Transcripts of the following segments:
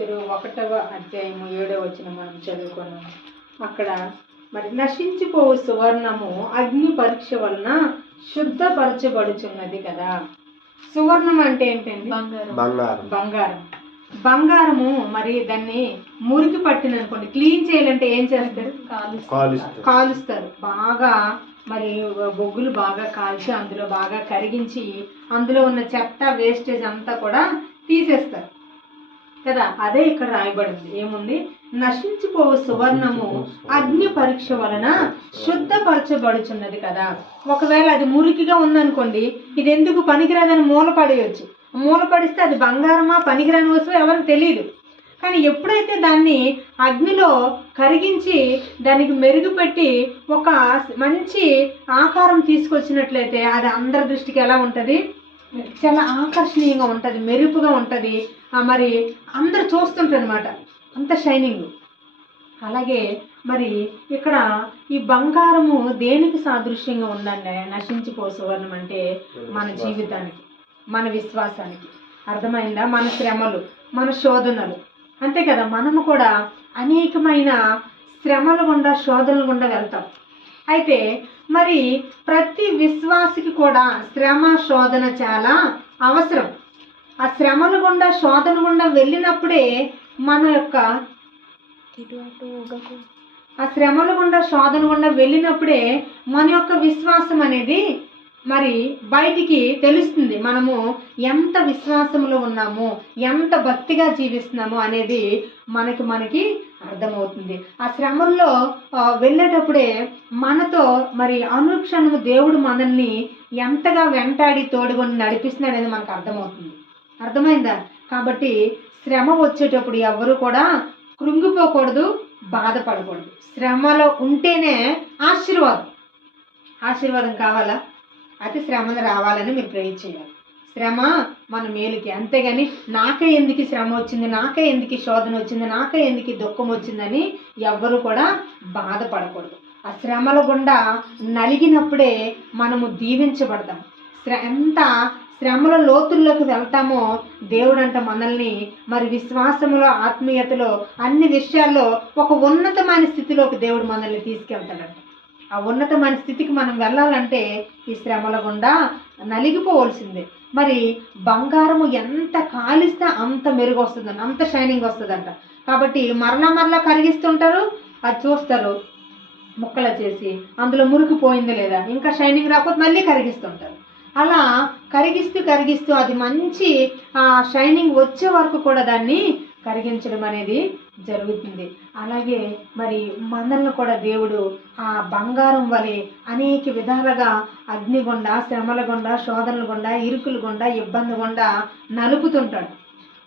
పేతురు ఒకటవ అధ్యాయము ఏడవ వచ్చిన మనం చదువుకున్నాం. అక్కడ మరి నశించిపోవు సువర్ణము అగ్ని పరీక్ష వలన శుద్ధపరచబడుచున్నది కదా. సువర్ణం అంటే ఏంటండి? బంగారం. బంగారం. బంగారం. బంగారము మరి దాన్ని మురికి పట్టింది అనుకోండి. క్లీన్ చేయాలంటే ఏం చేస్తారు? కాలు కాలుస్తారు. కాలుస్తారు. బాగా మరి బొగ్గులు బాగా కాల్చి అందులో బాగా కరిగించి అందులో ఉన్న చెత్త వేస్టేజ్ అంతా కూడా తీసేస్తారు. కదా? అదే ఇక్కడ రాయబడింది. ఏముంది? నశించిపోవు సువర్ణము. అగ్ని పరీక్ష వలన శుద్ధపరచబడుచున్నది కదా? ఒకవేళ అది మురికిగా ఉందనుకోండి ఇది ఎందుకు పనికిరాదని మూల పడేయచ్చు మూల పడిస్తే అది బంగారమా పనికిరాని వస్తువు ఎవరికి తెలియదు కానీ ఎప్పుడైతే దాన్ని అగ్నిలో కరిగించి దానికి మెరుగుపెట్టి ఒక మంచి ఆకారం తీసుకొచ్చినట్లయితే అది అందరి దృష్టికి ఎలా ఉంటుంది? చాలా ఆకర్షణీయంగా ఉంటుంది మెరుపుగా ఉంటుంది. మరి అందరు చూస్తుంటారు అనమాట అంత షైనింగ్ అలాగే మరి ఇక్కడ ఈ బంగారము దేనికి సాదృశ్యంగా ఉందండి? నశించిపో సువర్ణం అంటే మన జీవితానికి మన విశ్వాసానికి. అర్థమైందా? మన శ్రమలు మన శోధనలు. అంతే కదా? మనము కూడా అనేకమైన శ్రమల గుండా శోధనల గుండా వెళ్తాం. అయితే మరి ప్రతి విశ్వాసికి కూడా శ్రమ శోధన చాలా అవసరం. ఆ శ్రమను గుండా శోధన గుండా వెళ్ళినప్పుడే మన యొక్క ఆ శ్రమల గుండా శోధన గుండా వెళ్ళినప్పుడే మన యొక్క విశ్వాసం అనేది మరి బయటికి తెలుస్తుంది మనము ఎంత విశ్వాసంలో ఉన్నాము ఎంత భక్తిగా జీవిస్తున్నాము అనేది మనకి మనకి అర్థమవుతుంది. ఆ శ్రమంలో వెళ్ళేటప్పుడే మనతో మరి అనుక్షణము దేవుడు మనల్ని ఎంతగా వెంటాడి తోడుకొని నడిపిస్తున్నాడు అనేది మనకు అర్థమవుతుంది. అర్థమైందా? కాబట్టి శ్రమ వచ్చేటప్పుడు ఎవరు కూడా కృంగిపోకూడదు బాధపడకూడదు. శ్రమలో ఉంటేనే ఆశీర్వాదం. ఆశీర్వాదం కావాలా? అతి శ్రమను రావాలని మీరు ప్రే చేయాలి. శ్రమ మన మేలుకి. అంతేగాని నాకే ఎందుకు శ్రమ వచ్చింది? నాకే ఎందుకు శోధన వచ్చింది? నాకే ఎందుకు దుఃఖం వచ్చిందని ఎవ్వరు కూడా బాధపడకూడదు. ఆ శ్రమల గుండా నలిగినప్పుడే మనము దీవించబడతాం. శ్ర ఎంత శ్రమల లోతుల్లోకి వెళ్తామో దేవుడంట మనల్ని మరి విశ్వాసములో ఆత్మీయతలో అన్ని విషయాల్లో ఒక ఉన్నతమైన స్థితిలోకి దేవుడు మనల్ని తీసుకెళ్తాడంట. ఆ ఉన్నతమైన స్థితికి మనం వెళ్ళాలంటే ఈ శ్రమల గుండా నలిగిపోవలసిందే. మరి బంగారము ఎంత కాలిస్తే అంత మెరుగు వస్తుందంట అంత షైనింగ్ వస్తుందంట. కాబట్టి మరలా మరలా కరిగిస్తుంటారు అది చూస్తారు. ముక్కలు చేసి అందులో మురికి పోయింది లేదా ఇంకా షైనింగ్ రాకపోతే మళ్ళీ కరిగిస్తుంటారు. అలా కరిగిస్తూ కరిగిస్తూ అది మంచి ఆ షైనింగ్ వచ్చే వరకు కూడా దాన్ని కరిగించడం అనేది జరుగుతుంది. అలాగే మరి మనల్ని కూడా దేవుడు ఆ బంగారం వలె అనేక విధాలుగా అగ్ని గుండా శ్రమల గుండా శోధనల గుండా ఇరుకుల గుండా ఇబ్బంది గుండా నలుపుతుంటాడు.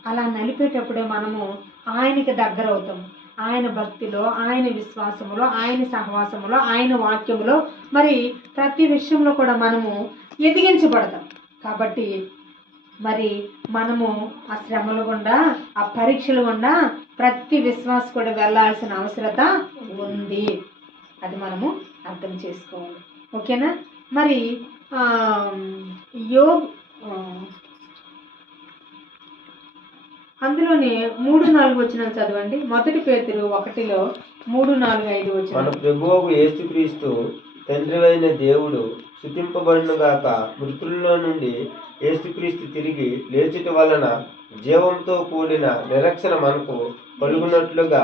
అలా నలిపేటప్పుడే మనము ఆయనకి దగ్గర అవుతాము ఆయన భక్తిలో ఆయన విశ్వాసములో ఆయన సహవాసములో ఆయన వాక్యములో మరి ప్రతి విషయంలో కూడా మనము ఎదిగించబడతాం. కాబట్టి మరి మనము ఆ శ్రమల గుండా ఆ పరీక్షల గుండా ప్రతి విశ్వాస కూడా వెళ్ళాల్సిన అవసరత ఉంది. అది మనము అర్థం చేసుకోవాలి. ఓకేనా? మరి ఆ, యోగ్ అందులోని అందులోనే మూడు నాలుగు వచ్చిన చదవండి. మొదటి పేతురు ఒకటిలో మూడు నాలుగు ఐదు మన వచ్చిన ప్రభువు యేసుక్రీస్తు తండ్రివైన దేవుడు శుతింపబడును గాక మృతుల్లో నుండి యేసుక్రీస్తు తిరిగి లేచుట వలన జీవంతో కూడిన నిరక్షణ మనకు కలుగునట్లుగా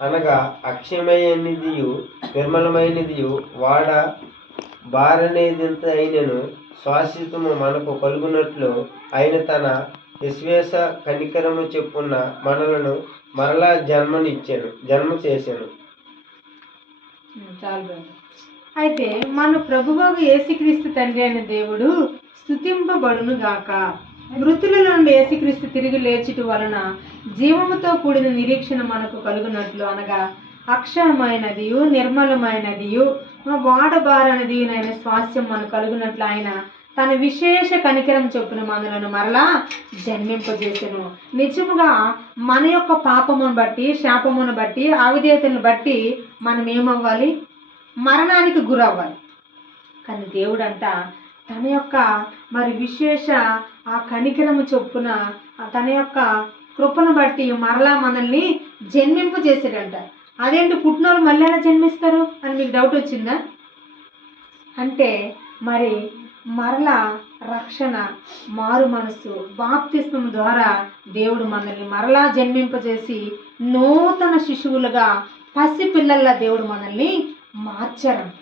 అనగా అక్షయమైనదియు నిర్మలమైనదియు వాడ బారనేదింత అయినను శాశ్వతము మనకు కలుగునట్లు ఆయన తన విశ్వేశ కనికరము చెప్పున్న మనలను మరలా జన్మనిచ్చాను జన్మ చేశాను అయితే మన ప్రభువు యేసుక్రీస్తు తండ్రి అయిన దేవుడు స్తుతింపబడును గాక మృతుల నుండి యేసుక్రీస్తు తిరిగి లేచుట వలన జీవముతో కూడిన నిరీక్షణ మనకు కలుగునట్లు అనగా అక్షయమైనదియు నిర్మలమైనదియు వాడబారనది ఆయన స్వాస్థ్యం మనకు కలుగునట్లు ఆయన తన విశేష కనికరం చొప్పున మనలను మరలా జన్మింపజేసెను. నిజముగా మన యొక్క పాపమును బట్టి శాపమును బట్టి అవిధేతను బట్టి మనం ఏమవ్వాలి మరణానికి గురవ్వాలి. కానీ దేవుడంట తన యొక్క మరి విశేష ఆ కనికరము చొప్పున తన యొక్క కృపను బట్టి మరలా మనల్ని జన్మింప చేశాడంట అదేంటి పుట్టినోళ్ళు మళ్ళీ ఎలా జన్మిస్తారు అని మీకు డౌట్ వచ్చిందా? అంటే మరి మరలా రక్షణ మారు మనసు బాప్తిస్మం ద్వారా దేవుడు మనల్ని మరలా జన్మింపజేసి నూతన శిశువులుగా పసి దేవుడు మనల్ని మార్చారంట.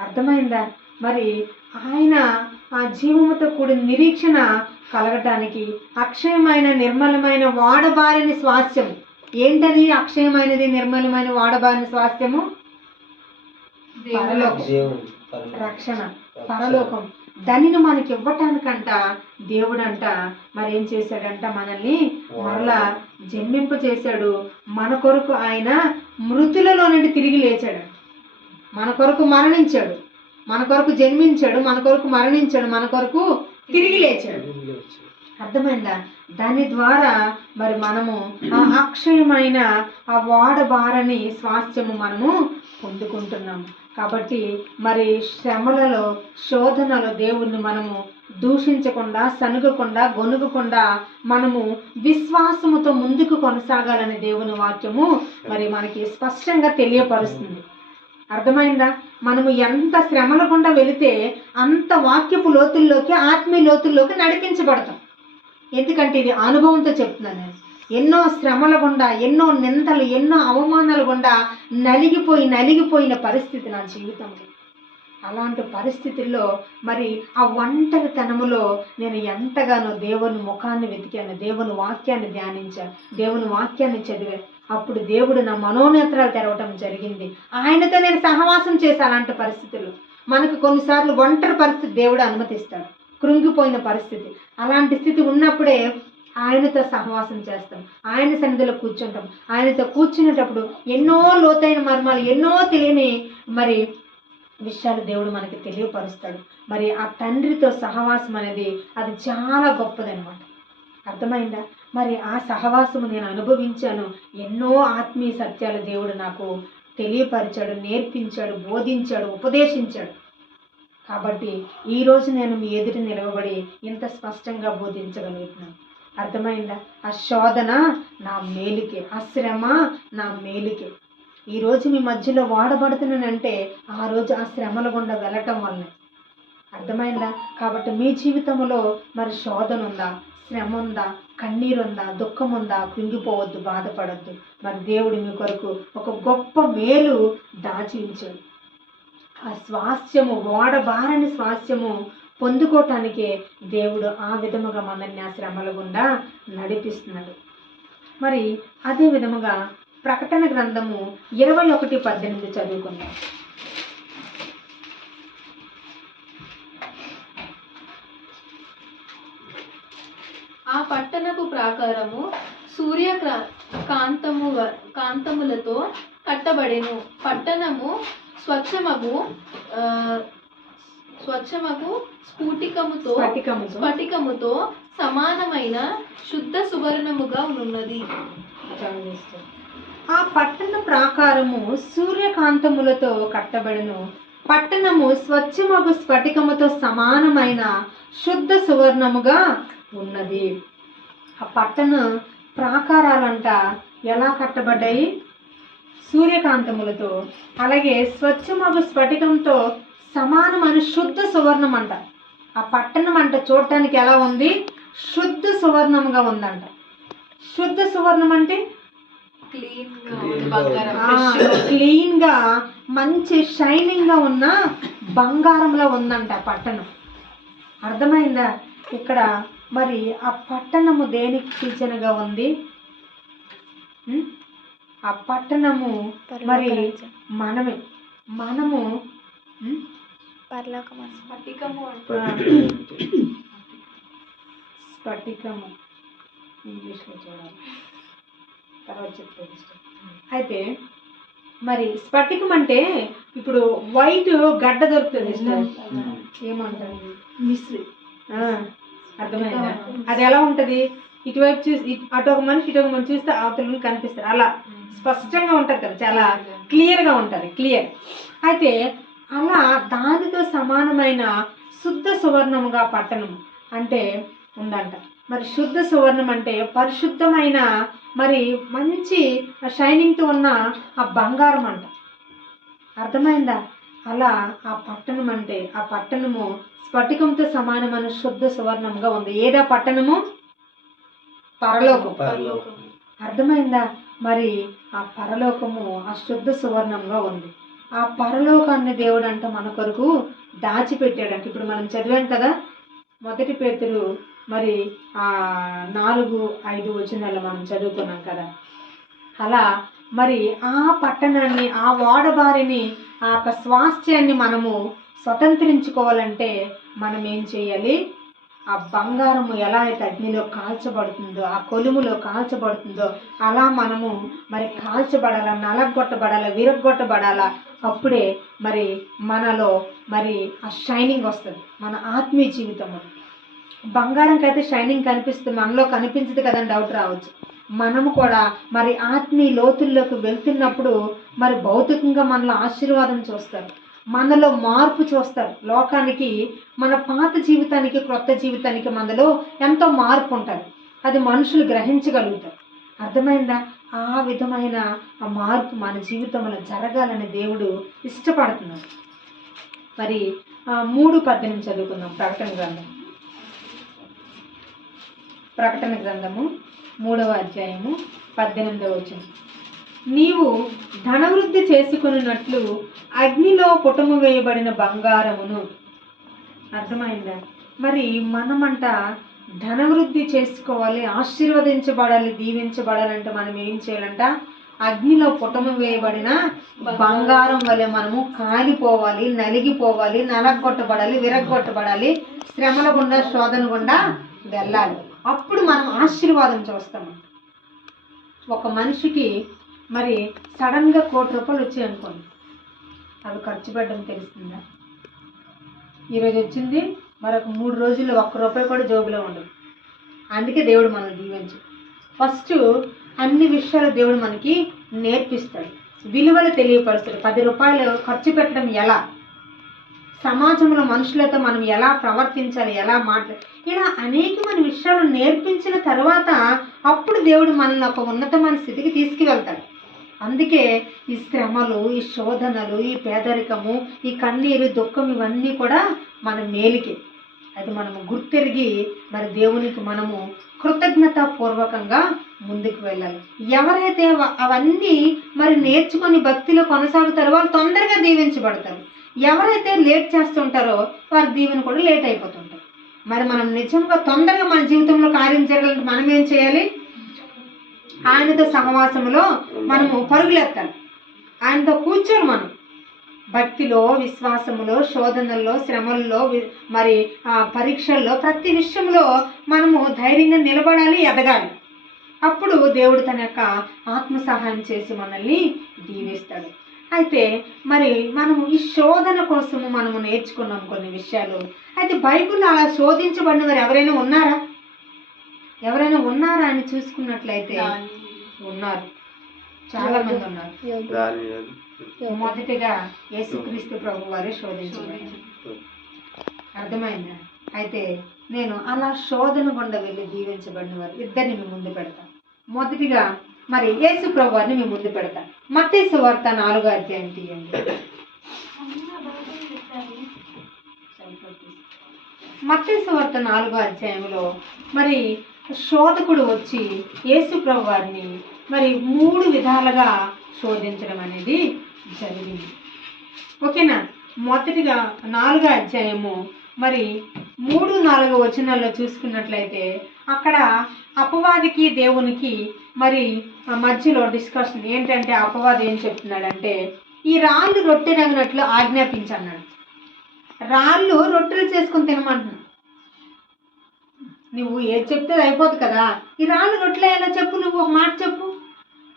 అర్థమైందా? మరి ఆయన ఆ జీవముతో కూడిన నిరీక్షణ కలగటానికి అక్షయమైన నిర్మలమైన వాడబారిన స్వాస్థ్యం ఏంటది అక్షయమైనది నిర్మలమైన వాడబారిన స్వాస్థ్యము. రక్షణ పరలోకం. దానిని మనకి ఇవ్వటానికంట దేవుడంట. మరి ఏం చేశాడంట మనల్ని? మరలా జన్మింప చేశాడు. మన కొరకు ఆయన మృతులలో నుండి తిరిగి లేచాడు. మన కొరకు మరణించాడు. మన కొరకు జన్మించాడు మన కొరకు మరణించాడు మన కొరకు తిరిగి లేచాడు. అర్థమైందా? దాని ద్వారా మరి మనము ఆ అక్షయమైన ఆ వాడబారని స్వాస్థ్యము మనము పొందుకుంటున్నాము. కాబట్టి మరి శ్రమలలో శోధనలో దేవుణ్ణి మనము దూషించకుండా సనుగకుండా గొనుగకుండా మనము విశ్వాసముతో ముందుకు కొనసాగాలని దేవుని వాక్యము మరి మనకి స్పష్టంగా తెలియపరుస్తుంది. అర్థమైందా? మనము ఎంత శ్రమల గుండా వెళితే అంత వాక్యపు లోతుల్లోకి ఆత్మీయ లోతుల్లోకి నడిపించబడతాం. ఎందుకంటే ఇది అనుభవంతో చెప్తున్నాను నేను. ఎన్నో శ్రమల గుండా ఎన్నో నిందలు ఎన్నో అవమానాల గుండా నలిగిపోయి నలిగిపోయిన పరిస్థితి నా జీవితంలో. అలాంటి పరిస్థితుల్లో మరి ఆ ఒంటరితనములో నేను ఎంతగానో దేవుని ముఖాన్ని వెతికాను దేవుని వాక్యాన్ని ధ్యానించాను దేవుని వాక్యాన్ని చదివాను. అప్పుడు దేవుడు నా మనోనేత్రాలు తెరవటం జరిగింది. ఆయనతో నేను సహవాసం చేశాను అలాంటి పరిస్థితులు మనకు కొన్నిసార్లు ఒంటరి పరిస్థితి దేవుడు అనుమతిస్తాడు. కృంగిపోయిన పరిస్థితి. అలాంటి స్థితి ఉన్నప్పుడే ఆయనతో సహవాసం చేస్తాం. ఆయన సన్నిధిలో కూర్చుంటాం. ఆయనతో కూర్చునేటప్పుడు ఎన్నో లోతైన మర్మాలు ఎన్నో తెలియని మరి విషయాలు దేవుడు మనకి తెలియపరుస్తాడు. మరి ఆ తండ్రితో సహవాసం అనేది అది చాలా గొప్పదనమాట అర్థమైందా? మరి ఆ సహవాసము నేను అనుభవించాను. ఎన్నో ఆత్మీయ సత్యాలు దేవుడు నాకు తెలియపరిచాడు నేర్పించాడు బోధించాడు ఉపదేశించాడు. కాబట్టి ఈ రోజు నేను మీ ఎదుట నిలవబడి ఇంత స్పష్టంగా బోధించగలుగుతున్నాను. అర్థమైందా? ఆ శోధన నా మేలుకే ఆ శ్రమ నా మేలుకే. ఈ రోజు మీ మధ్యలో వాడబడుతున్నానంటే ఆ రోజు ఆ శ్రమల గుండా వెళ్ళటం వల్లనే. అర్థమైందా? కాబట్టి మీ జీవితంలో మరి శోధన ఉందా? శ్రమ ఉందా కన్నీరుందా దుఃఖం ఉందా కృంగిపోవద్దు బాధపడద్దు. మరి దేవుడు మీ కొరకు ఒక గొప్ప మేలు దాచి ఉంచాడు ఆ స్వాస్థ్యము ఓడబారని స్వాస్థ్యము పొందుకోవటానికే దేవుడు ఆ విధముగా మనల్ని ఆ శ్రమల గుండా నడిపిస్తున్నాడు. మరి అదే విధముగా ప్రకటన గ్రంథము ఇరవై ఒకటి పద్దెనిమిది చదువుకుందాం. ఆ పట్టణపు ప్రాకారము సూర్య కాంతము కాంతములతో కట్టబడెను. పట్టణము స్వచ్ఛమగు స్వచ్ఛమగు స్ఫూటికముతో. స్ఫటికముతో సమానమైన శుద్ధ సువర్ణముగా ఉన్నది. ఆ పట్టణ ప్రాకారము సూర్యకాంతములతో కట్టబడును. పట్టణము స్వచ్ఛమగు స్ఫటికముతో సమానమైన శుద్ధ సువర్ణముగా ఉన్నది. ఆ పట్టణ ప్రాకారాలంట ఎలా కట్టబడ్డాయి? సూర్యకాంతములతో అలాగే స్వచ్ఛమగు స్ఫటికంతో సమానమైన శుద్ధ సువర్ణం అంట ఆ పట్టణం అంట చూడటానికి ఎలా ఉంది? శుద్ధ సువర్ణముగా ఉందంట. శుద్ధ సువర్ణం అంటే క్లీన్గా మంచి షైనింగ్గా ఉన్న బంగారంలో ఉందంట పట్టణం. అర్థమైందా? ఇక్కడ మరి ఆ పట్టణము దేనికి సూచనగా ఉంది? ఆ పట్టణము మరి మనమే. మనము? స్ఫటికము అంటే స్ఫటికము. ఇంగ్లీష్లో చూడాలి. తర్వాత చెప్తాను అయితే మరి స్ఫటికం అంటే ఇప్పుడు వైట్ గడ్డ దొరుకుతుంది. ఏమంటారు? మిశ్రి. అర్థమైందా? అది ఎలా ఉంటది? ఇటువైపు చూసి అటు ఒక మనిషి ఇటు ఒక మనిషి చూస్తే అవతల కనిపిస్తారు. అలా స్పష్టంగా ఉంటది కదా చాలా క్లియర్గా ఉంటది క్లియర్. అయితే అలా దానితో సమానమైన శుద్ధ సువర్ణముగా పట్టణం అంటే ఉందంట. మరి శుద్ధ సువర్ణం అంటే పరిశుద్ధమైన మరి మంచి షైనింగ్తో ఉన్న ఆ బంగారం అంట. అర్థమైందా? అలా ఆ పట్టణం అంటే ఆ పట్టణము స్ఫటికంతో సమానమైన శుద్ధ సువర్ణంగా ఉంది. ఏదా పట్టణము? పరలోకం. పరలోకం. అర్థమైందా? మరి ఆ పరలోకము ఆ శుద్ధ సువర్ణంగా ఉంది. ఆ పరలోకాన్ని దేవుడు అంట మన కొరకు దాచిపెట్టాడంట. ఇప్పుడు మనం చదివాం కదా మొదటి పేతురు మరి ఆ నాలుగు ఐదు వచనాలు మనం చదువుకున్నాం కదా. అలా మరి ఆ పట్టణాన్ని ఆ వాడబారిని ఆ యొక్క స్వాస్థ్యాన్ని మనము స్వతంత్రించుకోవాలంటే మనం ఏం చేయాలి? ఆ బంగారము ఎలా అయితే అగ్నిలో కాల్చబడుతుందో ఆ కొలుములో కాల్చబడుతుందో అలా మనము మరి కాల్చబడాలా నలగొట్టబడాలా విరగొట్టబడాలా అప్పుడే మరి మనలో మరి ఆ షైనింగ్ వస్తుంది మన ఆత్మీయ జీవితంలో బంగారంకి అయితే షైనింగ్ కనిపిస్తుంది మనలో కనిపించదు కదని డౌట్ రావచ్చు. మనము కూడా మరి ఆత్మీయ లోతుల్లోకి వెళ్తున్నప్పుడు మరి భౌతికంగా మనలో ఆశీర్వాదం చూస్తారు. మనలో మార్పు చూస్తారు. లోకానికి మన పాత జీవితానికి క్రొత్త జీవితానికి మనలో ఎంతో మార్పు ఉంటుంది. అది మనుషులు గ్రహించగలుగుతారు. అర్థమైందా? ఆ విధమైన ఆ మార్పు మన జీవితంలో జరగాలని దేవుడు ఇష్టపడుతున్నాడు మరి మూడు పద్దెనిమిది చదువుకుందాం. ప్రకటన గ్రంథం. ప్రకటన గ్రంథము మూడవ అధ్యాయము పద్దెనిమిదవ వచనం. నీవు ధనవృద్ధి చేసుకున్నట్లు అగ్నిలో పుటము వేయబడిన బంగారమును. అర్థమైందా? మరి మనమంట ధనవృద్ధి చేసుకోవాలి ఆశీర్వదించబడాలి దీవించబడాలంటే మనం ఏం చేయాలంట? అగ్నిలో పుటము వేయబడిన బంగారం వలె మనము కాలిపోవాలి నలిగిపోవాలి నలగొట్టబడాలి విరగొట్టబడాలి శ్రమల గుండా శోధన గుండా వెళ్ళాలి. అప్పుడు మనం ఆశీర్వాదం చూస్తాము ఒక మనిషికి మరి సడన్గా కోటి రూపాయలు వచ్చాయనుకోండి అవి ఖర్చు పెట్టడం తెలుస్తుందా? ఈరోజు వచ్చింది మరొక మూడు రోజుల్లో ఒక్క రూపాయి కూడా జోబులో ఉండదు. అందుకే దేవుడు మనం దీవించు ఫస్ట్ అన్ని విషయాలు దేవుడు మనకి నేర్పిస్తాడు. విలువలు తెలియపరుస్తాడు. పది రూపాయలు ఖర్చు పెట్టడం ఎలా? సమాజంలో మనుషులతో మనం ఎలా ప్రవర్తించాలి ఎలా మాట్లా ఇలా అనేకమైన విషయాలు నేర్పించిన తర్వాత అప్పుడు దేవుడు మనల్ని ఒక ఉన్నతమైన స్థితికి తీసుకువెళ్తాడు. అందుకే ఈ శ్రమలు ఈ శోధనలు ఈ పేదరికము ఈ కన్నీరు దుఃఖం ఇవన్నీ కూడా మన మేలికి. అది మనము గుర్తెరిగి మరి దేవునికి మనము కృతజ్ఞతాపూర్వకంగా ముందుకు వెళ్ళాలి. ఎవరైతే అవన్నీ మరి నేర్చుకొని భక్తిలో కొనసాగుతారో వాళ్ళు తొందరగా దీవించబడతారు. ఎవరైతే లేట్ చేస్తుంటారో వారి దీవెన కూడా లేట్ అయిపోతుంటారు. మరి మనం నిజంగా తొందరగా మన జీవితంలో కార్యం జరగాలంటే మనం ఏం చేయాలి? ఆయనతో సహవాసంలో మనము పరుగులెత్తాలి ఆయనతో కూర్చొని మనం. భక్తిలో విశ్వాసములో శోధనల్లో శ్రమల్లో మరి ఆ, పరీక్షల్లో ప్రతి విషయంలో మనము ధైర్యంగా నిలబడాలి ఎదగాలి. అప్పుడు దేవుడు తన యొక్క ఆత్మ సహాయం చేసి మనల్ని దీవిస్తాడు. అయితే మరి మనము ఈ శోధన కోసము మనము నేర్చుకున్నాం కొన్ని విషయాలు. అయితే బైబిల్లో అలా శోధించబడిన వారు ఎవరైనా ఉన్నారా? ఎవరైనా ఉన్నారా అని చూసుకున్నట్లయితే ఉన్నారు. చాలా మంది ఉన్నారు. మొదటిగా యేసుక్రీస్తు ప్రభు వారే శోధించబడ్డారు. అర్థమైందా? అయితే నేను అలా శోధన గుండా వెళ్ళి దీవించబడిన వారు ఇద్దరిని మీ ముందు పెడతాను మొదటిగా మరి యేసు ప్రభువారిని మేము ముందు పెడతాం. మత్తేసు వార్త నాలుగో అధ్యాయం తీయండి. మత్తేసు వార్త నాలుగో అధ్యాయంలో మరి శోధకుడు వచ్చి యేసు ప్రభువారిని మరి మూడు విధాలుగా శోధించడం అనేది జరిగింది. ఓకేనా? మొదటిగా నాలుగో అధ్యాయము మరి మూడు నాలుగు వచనాల్లో చూసుకున్నట్లయితే అక్కడ అపవాదికి దేవునికి మరి ఆ మధ్యలో డిస్కషన్ ఏంటంటే అపవాది ఏం చెప్తున్నాడంటే ఈ రాళ్ళు రొట్టె రంగినట్లు ఆజ్ఞాపించన్నాడు. రాళ్ళు రొట్టెలు చేసుకొని తినమంటున్నాడు. నువ్వు ఏది చెప్తే అయిపోదు కదా. ఈ రాళ్ళు రొట్టెలు ఎలా చెప్పు నువ్వు ఒక మాట చెప్పు.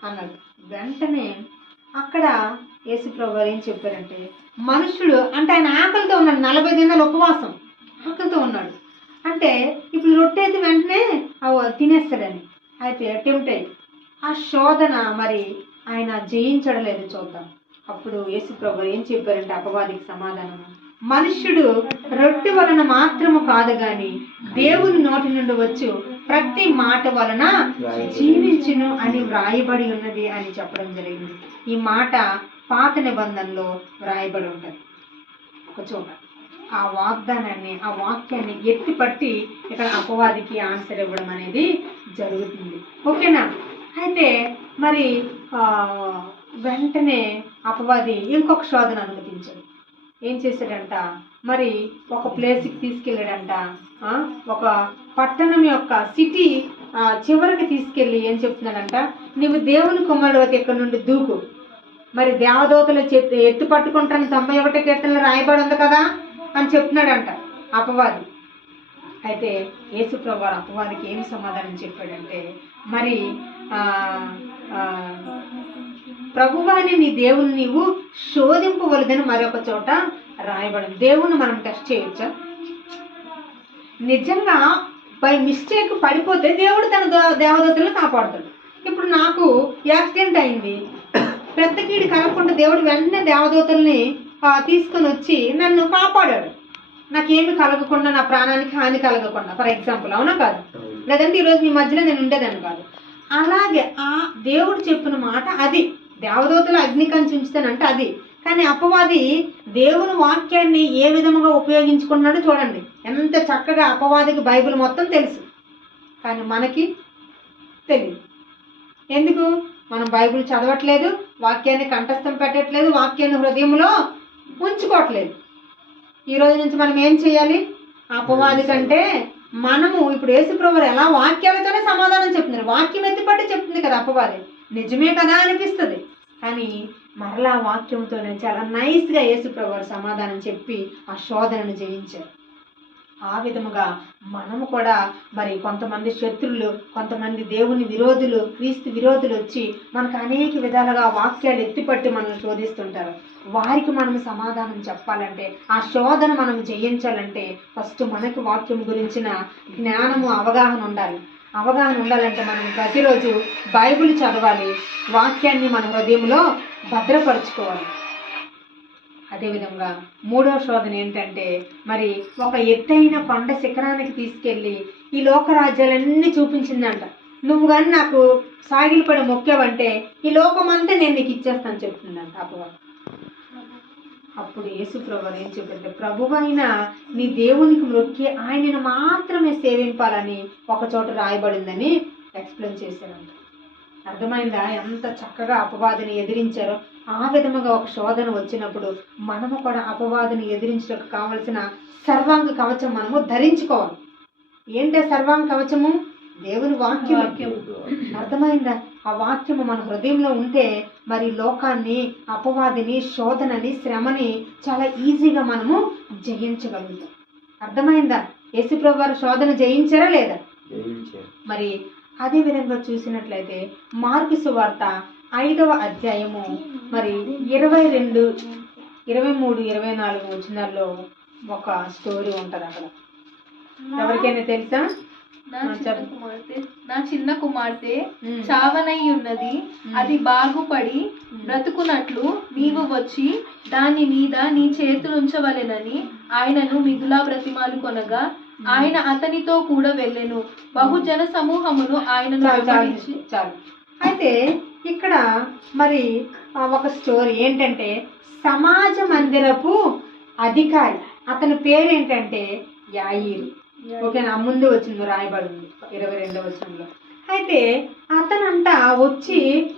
అన్నాడు. వెంటనే అక్కడ యేసుప్రభు గారు ఏం చెప్పారంటే మనుషుడు అంటే ఆయన ఆకలితో ఉన్నాడు నలభై దినాలు ఉపవాసం ఆకలితో ఉన్నాడు. అంటే ఇప్పుడు రొట్టె అయితే వెంటనే అవ తినేస్తాడని. అయితే అటెంప్ట్ అయింది. ఆ శోధన మరి ఆయన జయించడలేదు చూద్దాం. అప్పుడు యేసుప్రభు ఏం చెప్పారంటే అపవాదికి సమాధానం. మనుష్యుడు రొట్టె వలన మాత్రము కాదు గాని దేవుని నోటి నుండి వచ్చు ప్రతి మాట వలన జీవించును అని వ్రాయబడి ఉన్నది అని చెప్పడం జరిగింది. ఈ మాట పాత నిబంధనలో వ్రాయబడి ఉంటుంది. ఒక చోట ఆ వాగ్దానాన్ని ఆ వాక్యాన్ని ఎత్తి పట్టి ఇక్కడ అపవాదికి ఆన్సర్ ఇవ్వడం అనేది జరుగుతుంది. ఓకేనా అయితే మరి వెంటనే అపవాది ఇంకొక శోధన అనుమతించాడు ఏం చేశాడంట? మరి ఒక ప్లేస్కి తీసుకెళ్ళాడంట. ఒక పట్టణం యొక్క సిటీ చివరికి తీసుకెళ్ళి ఏం చెప్తున్నాడంట? నువ్వు దేవుని కుమారుడు ఇక్కడ నుండి దూకు. మరి దేవదూతలు చెట్టు ఎత్తు పట్టుకుంటాను తొంభై ఒకటి కీర్తనలు రాయబడి ఉంది కదా అని చెప్తున్నాడంట అపవాది. అయితే యేసుప్రభు వారు అపవాదికి ఏమి సమాధానం చెప్పాడంటే మరి ప్రభువాని నీ దేవుని నీవు శోధింపవలదని మరొక చోట రాయబడదు. దేవుణ్ణి మనం టెస్ట్ చేయొచ్చా? నిజంగా బై మిస్టేక్ పడిపోతే దేవుడు తన దేవదత్తులను కాపాడుతాడు. ఇప్పుడు నాకు యాక్సిడెంట్ అయింది. పెద్ద కీడు కలగకుండా దేవుడు వెంటనే దేవదూతల్ని తీసుకొని వచ్చి నన్ను కాపాడాడు. నాకేమి కలగకుండా నా ప్రాణానికి హాని కలగకుండా ఫర్ ఎగ్జాంపుల్ అవునా కాదు? లేదంటే ఈరోజు మీ మధ్యలో నేను ఉండేదాన్ని కాదు. అలాగే ఆ దేవుడు చెప్పిన మాట అది. దేవదూతలు అగ్ని కంచి ఉంచుతానంటే అది. కానీ అపవాది దేవుని వాక్యాన్ని ఏ విధముగా ఉపయోగించుకున్నాడో చూడండి. ఎంత చక్కగా అపవాదికి బైబిల్ మొత్తం తెలుసు. కానీ మనకి తెలియదు ఎందుకు? మనం బైబిల్ చదవట్లేదు వాక్యాన్ని కంఠస్థం పెట్టట్లేదు వాక్యాన్ని హృదయంలో ఉంచుకోవట్లేదు. ఈ రోజు నుంచి మనం ఏం చేయాలి? అపవాది కంటే మనము ఇప్పుడు యేసుప్రభు ఎలా వాక్యాలతోనే సమాధానం చెప్తున్నారు. వాక్యం ఎత్తిపట్టి చెప్తుంది కదా అపవాది. నిజమే కదా అనిపిస్తుంది. కానీ మరలా వాక్యంతోనే చాలా నైస్గా యేసుప్రభు సమాధానం చెప్పి ఆ శోధనను జయించారు. ఆ విధముగా మనము కూడా మరి కొంతమంది శత్రులు కొంతమంది దేవుని విరోధులు క్రీస్తు విరోధులు వచ్చి మనకు అనేక విధాలుగా వాక్యాలు ఎత్తిపట్టి మనల్ని శోధిస్తుంటారు. వారికి మనం సమాధానం చెప్పాలంటే ఆ శోధన మనం జయించాలంటే ఫస్ట్ మనకి వాక్యం గురించిన జ్ఞానము అవగాహన ఉండాలి. అవగాహన ఉండాలంటే మనం ప్రతిరోజు బైబిల్ చదవాలి వాక్యాన్ని మన హృదయంలో భద్రపరచుకోవాలి. అదేవిధంగా మూడో శోధన ఏంటంటే మరి ఒక ఎత్తైన కొండ శిఖరానికి తీసుకెళ్ళి ఈ లోక రాజ్యాలన్నీ చూపించిందంట. నువ్వు కానీ నాకు సాగిలిపడి మొక్కావంటే ఈ లోకమంతా నేను నీకు ఇచ్చేస్తాను చెప్తుందంట అపవాదం. అప్పుడు యేసు ప్రభు ఏం చెప్పారంటే ప్రభువైన నీ దేవునికి మొక్కి ఆయనను మాత్రమే సేవింపాలని ఒక చోట రాయబడిందని ఎక్స్ప్లెయిన్ చేశారంట అర్థమైందా? ఎంత చక్కగా అపవాదిని ఎదిరించారో. ఆ విధముగా ఒక శోధన వచ్చినప్పుడు మనము కూడా అపవాదిని ఎదిరించడానికి కావలసిన సర్వాంగ కవచం మనము ధరించుకోవాలి. ఏంటే సర్వాంగ కవచము? దేవుని వాక్యం అర్థమైందా? ఆ వాక్యము మన హృదయంలో ఉంటే మరి లోకాన్ని అపవాదిని శోధనని శ్రమని చాలా ఈజీగా మనము జయించగలుగుతాం. అర్థమైందా? యేసుప్రభు వారు శోధన జయించారా లేదా? జయించారు. మరి అదే విధంగా చూసినట్లయితే మార్కు సువార్త ఐదవ అధ్యాయము మరి ఇరవై రెండు ఇరవై మూడు ఇరవై నాలుగు వచనాల్లో ఒక స్టోరీ ఉంటది అక్కడ. ఎవరికైనా తెలుసా? నా చిన్న. కుమార్తె. నా చిన్న కుమార్తె. అది బాగుపడి బ్రతుకున్నట్లు నీవు వచ్చి దాని మీద నీ చేతులుంచవలెనని ఆయనను మిగులా బ్రతిమాలు కొనగా ఆయన అతనితో కూడా వెళ్ళెను. బహుజన సమూహమును ఆయనను చాలు అయితే ఇక్కడ మరి ఒక స్టోరీ ఏంటంటే సమాజ మందిరపు అధికారి. అతని పేరు ఏంటంటే యాయిరు. ఓకేనా ముందు వచ్చింది రాయబడింది. ఇరవై రెండవ వచనంలో అయితే అతనంట వచ్చి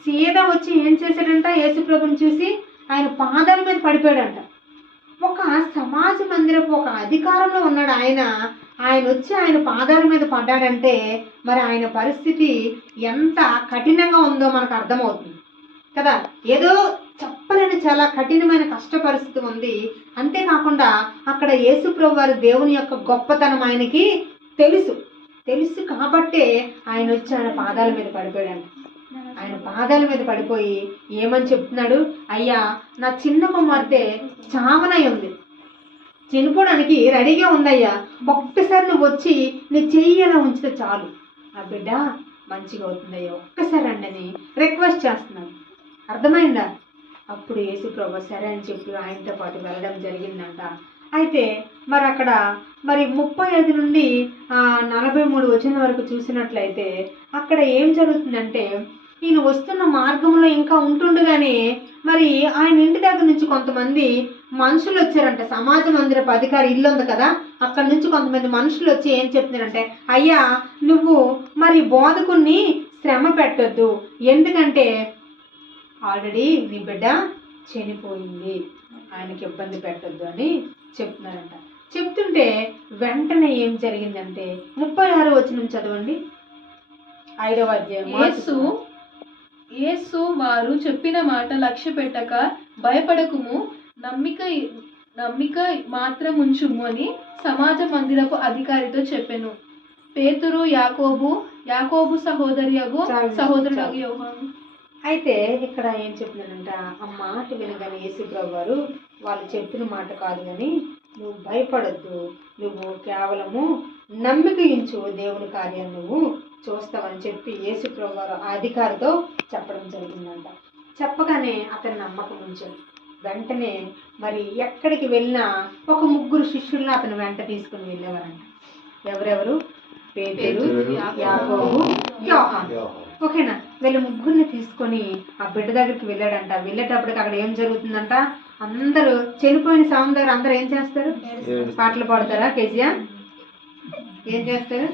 సీదా వచ్చి ఏం చేశాడంట? యేసుప్రభుని చూసి ఆయన పాదాల మీద పడిపోయాడంట. ఒక సమాజ మందిరపు ఒక అధికారంలో ఉన్నాడు ఆయన. ఆయన వచ్చి ఆయన పాదాల మీద పడ్డాడంటే మరి ఆయన పరిస్థితి ఎంత కఠినంగా ఉందో మనకు అర్థమవుతుంది. కదా? ఏదో చెప్పలేని చాలా కఠినమైన కష్ట పరిస్థితి ఉంది. అంతేకాకుండా అక్కడ యేసుప్రభు వారి దేవుని యొక్క గొప్పతనం ఆయనకి తెలుసు. తెలుసు కాబట్టే ఆయన వచ్చి ఆయన పాదాల మీద పడిపోయాడు. ఆయన పాదాల మీద పడిపోయి ఏమని చెప్తున్నాడు? అయ్యా నా చిన్న కుమార్తె చావనై ఉంది. చనిపోవడానికి రెడీగా ఉందయ్యా. ఒక్కసారి నువ్వు వచ్చి నీ చెయ్యి అలా ఉంచితే చాలు. ఆ బిడ్డ మంచిగా అవుతుందయ్యా. ఒక్కసారి రండి అని రిక్వెస్ట్ చేస్తున్నాను. అర్థమైందా? అప్పుడు యేసు ప్రభు సరే అని చెప్పి ఆయనతో పాటు వెళ్ళడం జరిగిందంట. అయితే మరి అక్కడ మరి ముప్పై ఐదు నుండి నలభై మూడు వచ్చిన వరకు చూసినట్లయితే అక్కడ ఏం జరుగుతుందంటే ఈయన వస్తున్న మార్గంలో ఇంకా ఉంటుండగానే మరి ఆయన ఇంటి దగ్గర నుంచి కొంతమంది మనుషులు వచ్చారంట. సమాజ మందిరపు అధికారి ఇల్లు ఉంది కదా అక్కడ నుంచి కొంతమంది మనుషులు వచ్చి ఏం చెప్తున్నారంటే అయ్యా నువ్వు మరి బోధకుణ్ణి శ్రమ పెట్టద్దు. ఎందుకంటే ఆల్రెడీ నీ బిడ్డ చనిపోయింది. ఆయనకి ఇబ్బంది పెట్టొద్దు అని చెప్తున్నారంట. చెప్తుంటే వెంటనే ఏం జరిగిందంటే ముప్పై ఆరు వచ్చిన చదవండి. ఐదవ అధ్యాయం యేసు యేసు వారు చెప్పిన మాట లక్ష్య పెట్టక భయపడకుము. నమ్మిక నమ్మిక మాత్రం ఉంచుము అని సమాజ మందిరపు అధికారితో చెప్పెను. పేతురు యాకోబు యాకోబు సహోదరియగు చాలు, సహోదరుడు. యోహాను. అయితే ఇక్కడ ఏం చెప్తున్నారంట ఆ మాట వినగానే యేసుప్రభు వారు వాళ్ళు చెప్పిన మాట కాదు కానీ నువ్వు భయపడద్దు. నువ్వు కేవలము నమ్మిక ఇంచు దేవుని కార్యం నువ్వు చూస్తావని చెప్పి యేసుప్రభు వారు ఆ అధికారితో చెప్పడం జరిగిందంట చెప్పగానే అతని నమ్మకం ఉంచాడు వెంటనే మరి ఎక్కడికి వెళ్ళినా ఒక ముగ్గురు శిష్యులను అతను వెంట తీసుకుని వెళ్ళేవారంట. ఎవరెవరు? యాకోబు యోహాను. ఓకేనా? వీళ్ళ ముగ్గురిని తీసుకొని ఆ బిడ్డ దగ్గరికి వెళ్ళాడంట. వెళ్ళేటప్పటికి అక్కడ ఏం జరుగుతుందంట? అందరూ చనిపోయిన శవం దగ్గర అందరూ ఏం చేస్తారు? పాటలు పాడతారా కేజీయా? ఏం చేస్తారు?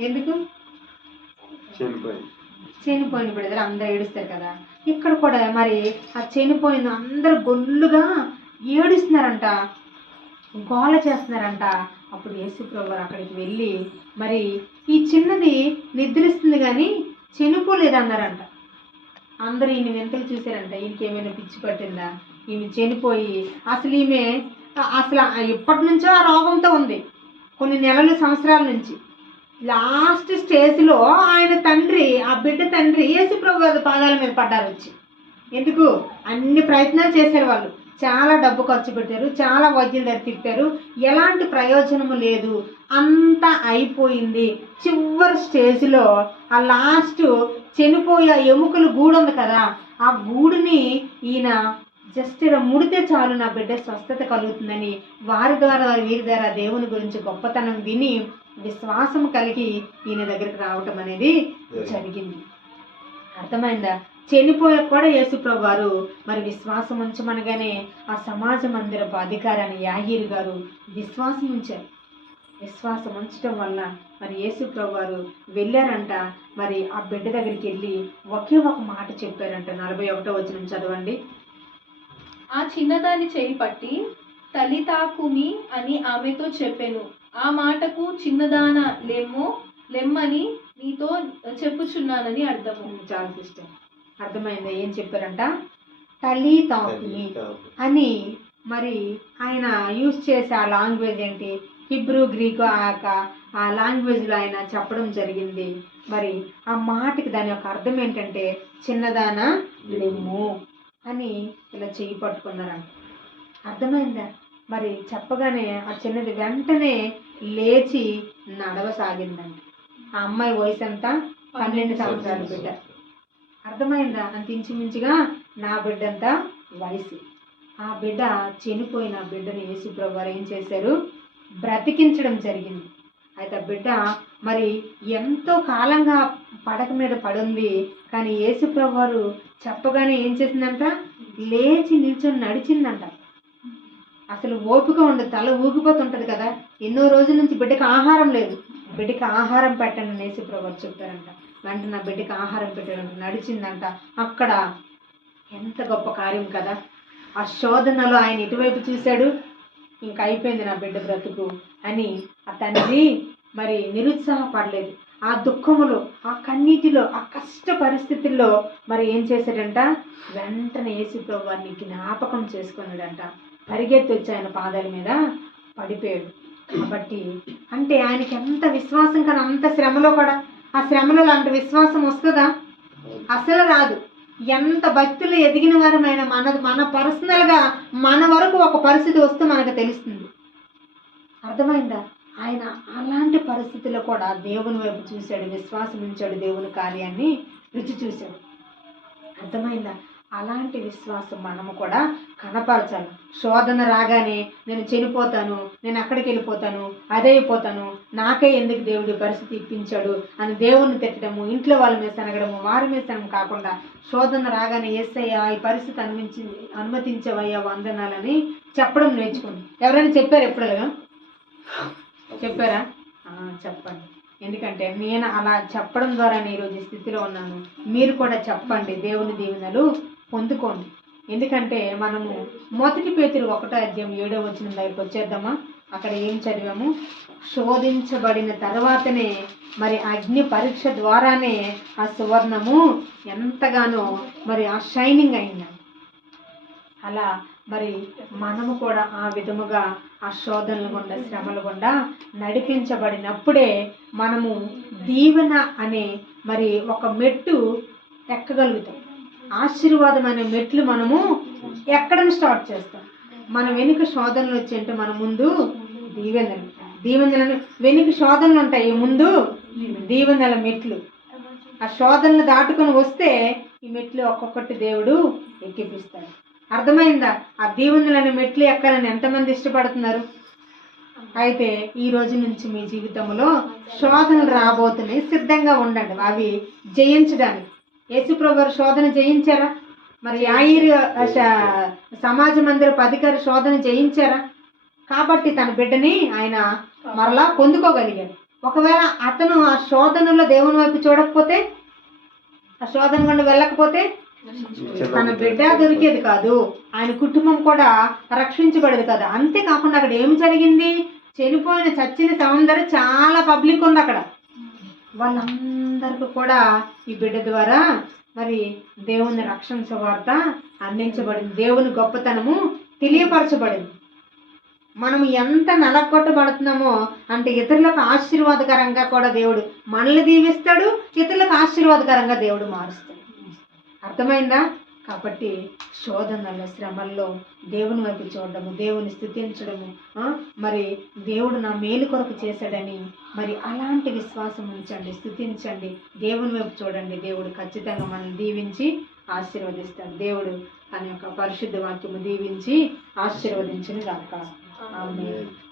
ఎందుకు? చనిపోయిన బిడ్డ దగ్గర అందరూ ఏడుస్తారు కదా. ఇక్కడ కూడా మరి ఆ చనిపోయిన అందరూ గొల్లుగా ఏడుస్తున్నారంట. గోల చేస్తున్నారంట. అప్పుడు యేసుప్రభు అక్కడికి వెళ్ళి మరి ఈ చిన్నది నిద్రిస్తుంది కానీ చనిపోలేదన్నారంట. అందరూ ఈమె వింతలు చూశారంట ఈయనకి ఏమైనా పిచ్చి పట్టిందా? ఈమె చనిపోయి అసలు ఈమె అసలు ఎప్పటి నుంచో ఆ రోగంతో ఉంది. కొన్ని నెలలు సంవత్సరాల నుంచి. లాస్ట్ స్టేజ్లో ఆయన తండ్రి ఆ బిడ్డ తండ్రి యేసుప్రభు ప్రభు పాదాల మీద పడ్డారు వచ్చి. ఎందుకు? అన్ని ప్రయత్నాలు చేశారు వాళ్ళు. చాలా డబ్బు ఖర్చు పెట్టారు చాలా వైద్యుల దగ్గర తిప్పారు. ఎలాంటి ప్రయోజనము లేదు. అంతా అయిపోయింది. చివరి స్టేజ్లో ఆ లాస్ట్ చనిపోయే ఎముకల గూడు ఉంది కదా ఆ గూడుని ఈయన జస్ట్ ఇలా ముడితే చాలు నా బిడ్డ స్వస్థత కలుగుతుందని వారి ద్వారా వీరి ద్వారా దేవుని గురించి గొప్పతనం విని విశ్వాసం కలిగి ఈయన దగ్గరికి రావటం అనేది జరిగింది. అర్థమైందా? చనిపోయాక కూడా యేసుప్రభు వారు మరి విశ్వాసం ఉంచమనగానే ఆ సమాజ మందిరపు అధికారి అని యాహీర్ గారు విశ్వాసం ఉంచారు. విశ్వాసం ఉంచడం వల్ల మరి యేసుప్రభు వారు వెళ్ళారంట. మరి ఆ బిడ్డ దగ్గరికి వెళ్ళి ఒకే ఒక మాట చెప్పారంట. నలభై ఒకటో వచ్చిన చదవండి. ఆ చిన్నదాని చేయి పట్టి తలితాకుమి అని ఆమెతో చెప్పెను. ఆ మాటకు చిన్నదాన లెమ్ము లెమ్మని నీతో చెప్పుచున్నానని అర్థము. చాలా సిస్టర్. అర్థమైందా? ఏం చెప్పారంట? తల్లి తాకుని అని మరి ఆయన యూజ్ చేసే ఆ లాంగ్వేజ్ ఏంటి? హిబ్రూ గ్రీకు ఆ యొక్క- ఆ లాంగ్వేజ్లో ఆయన చెప్పడం జరిగింది. మరి ఆ మాటకి దాని యొక్క అర్థం ఏంటంటే చిన్నదాన లెమ్ము అని ఇలా చెయ్యి పట్టుకున్నారంట. అర్థమైందా? మరి చెప్పగానే ఆ చిన్నది వెంటనే లేచి నడవసాగిందంట. ఆ అమ్మాయి వయసు ఎంత పన్నెండు సంవత్సరాల బిడ్డ. అర్థమైందా? అంత ఇంచుమించుగా నా బిడ్డంత వయసు. ఆ బిడ్డ చనిపోయిన బిడ్డను బిడ్డని యేసుప్రభు వారు ఏం చేశారు? బ్రతికించడం జరిగింది. అయితే ఆ బిడ్డ మరి ఎంతో కాలంగా పడక మీద పడుంది. కానీ యేసుప్రభు వారు చెప్పగానే ఏం చేసిందంట? లేచి నిల్చొని నడిచిందంట. అసలు ఓపిక ఉండదు తల ఊగిపోతుంటుంది కదా. ఎన్నో రోజుల నుంచి బిడ్డకి ఆహారం లేదు. బిడ్డకి ఆహారం పెట్టండి అనేసి యేసుప్రభు వారు చెప్పారంట. వెంటనే నా బిడ్డకి ఆహారం పెట్టడం నడిచిందంట. అక్కడ ఎంత గొప్ప కార్యం కదా. ఆ శోధనలో ఆయన ఎటువైపు చూశాడు. ఇంకా అయిపోయింది నా బిడ్డ బ్రతుకు అని ఆ తండ్రి మరి నిరుత్సాహపడలేదు. ఆ దుఃఖములో ఆ కన్నీటిలో ఆ కష్ట పరిస్థితుల్లో మరి ఏం చేశాడంట? వెంటనే యేసుప్రభు వారిని జ్ఞాపకం చేసుకున్నాడంట. పరిగెత్తి వచ్చి ఆయన పాదాల మీద పడిపోయాడు. కాబట్టి అంటే ఆయనకి ఎంత విశ్వాసం కానీ అంత శ్రమలో కూడా ఆ శ్రమలో లాంటి విశ్వాసం వస్తుందా? అసలు రాదు. ఎంత భక్తులు ఎదిగిన వారమైన మన మన పర్సనల్గా మన వరకు ఒక పరిస్థితి వస్తే మనకు తెలుస్తుంది. అర్థమైందా? ఆయన అలాంటి పరిస్థితుల్లో కూడా దేవుని వైపు చూశాడు విశ్వాసం ఉంచాడు దేవుని కార్యాన్ని రుచి చూశాడు. అర్థమైందా? అలాంటి విశ్వాసం మనము కూడా కనపరచాలి శోధన రాగానే నేను చనిపోతాను నేను అక్కడికి వెళ్ళిపోతాను అదైపోతాను నాకే ఎందుకు దేవుడి పరిస్థితి ఇప్పించాడు అని దేవుణ్ణి తిట్టడము ఇంట్లో వాళ్ళ మీద అనగడము వారి మీద కాకుండా శోధన రాగానే ఏసయ్యా ఈ పరిస్థితి అనుమతి అనుమతించవయ్యా వందనాలని చెప్పడం నేర్చుకోండి. ఎవరైనా చెప్పారు ఎప్పుడు చెప్పారా? చెప్పండి. ఎందుకంటే నేను అలా చెప్పడం ద్వారా నేను ఈరోజు స్థితిలో ఉన్నాను. మీరు కూడా చెప్పండి దేవుని దీవెనలు పొందుకోండి. ఎందుకంటే మనము మొదటి పేతురు ఒకటో అధ్యాయం ఏడో వచ్చిన దగ్గరికి వచ్చేద్దామా? అక్కడ ఏం చదివాము? శోధించబడిన తర్వాతనే మరి అగ్ని పరీక్ష ద్వారానే ఆ సువర్ణము ఎంతగానో మరి ఆ షైనింగ్ అయింది. అలా మరి మనము కూడా ఆ విధముగా ఆ శోధనలు గుండా శ్రమలు గుండా నడిపించబడినప్పుడే మనము దీవెన అనే మరి ఒక మెట్టు ఎక్కగలుగుతాం. ఆశీర్వాదం అనే మెట్లు మనము ఎక్కడని స్టార్ట్ చేస్తాం. మన వెనుక శోధనలు వచ్చి అంటే మన ముందు దీవెనలు. దీవెనలను వెనుక శోధనలు ఉంటాయి. ముందు దీవెనల మెట్లు. ఆ శోధనలు దాటుకొని వస్తే ఈ మెట్లు ఒక్కొక్కటి దేవుడు ఎక్కిపిస్తాడు. అర్థమైందా? ఆ దీవెనలనే మెట్లు ఎక్కాలని ఎంతమంది ఇష్టపడుతున్నారు? అయితే ఈ రోజు నుంచి మీ జీవితంలో శోధనలు రాబోతున్నాయి. సిద్ధంగా ఉండండి. అవి జయించడానికి యేసుప్రభు గారు శోధన చేయించారా? మరి యాయిర్ సమాజ మందిర అధికారి శోధన చేయించారా? కాబట్టి తన బిడ్డని ఆయన మరలా పొందుకోగలిగాడు. ఒకవేళ అతను ఆ శోధనలో దేవుని వైపు చూడకపోతే ఆ శోధన గుండా వెళ్ళకపోతే తన బిడ్డ దొరికేది కాదు. ఆయన కుటుంబం కూడా రక్షించబడేది కాదు. అంతేకాకుండా అక్కడ ఏమి జరిగింది? చనిపోయిన చచ్చిన సమందరూ చాలా పబ్లిక్ ఉంది అక్కడ. వాళ్ళందరికీ కూడా ఈ బిడ్డ ద్వారా మరి దేవుని రక్షణ సువార్త అందించబడింది. దేవుని గొప్పతనము తెలియపరచబడింది. మనం ఎంత నలగొట్టబడుతున్నామో అంటే ఇతరులకు ఆశీర్వాదకరంగా కూడా దేవుడు మనల్ని దీవిస్తాడు ఇతరులకు ఆశీర్వాదకరంగా దేవుడు మారుస్తాడు. అర్థమైందా? కాబట్టి శోధనలో శ్రమల్లో దేవుని వైపు చూడడము దేవుని స్థుతించడము మరి దేవుడు నా మేలు కొరకు చేశాడని మరి అలాంటి విశ్వాసం ఉంచండి స్థుతించండి. దేవుని వైపు చూడండి. దేవుడు ఖచ్చితంగా మనల్ని దీవించి ఆశీర్వదిస్తాడు. దేవుడు తన యొక్క పరిశుద్ధ వాక్యము దీవించి ఆశీర్వదించిన గాక ఆమేన్.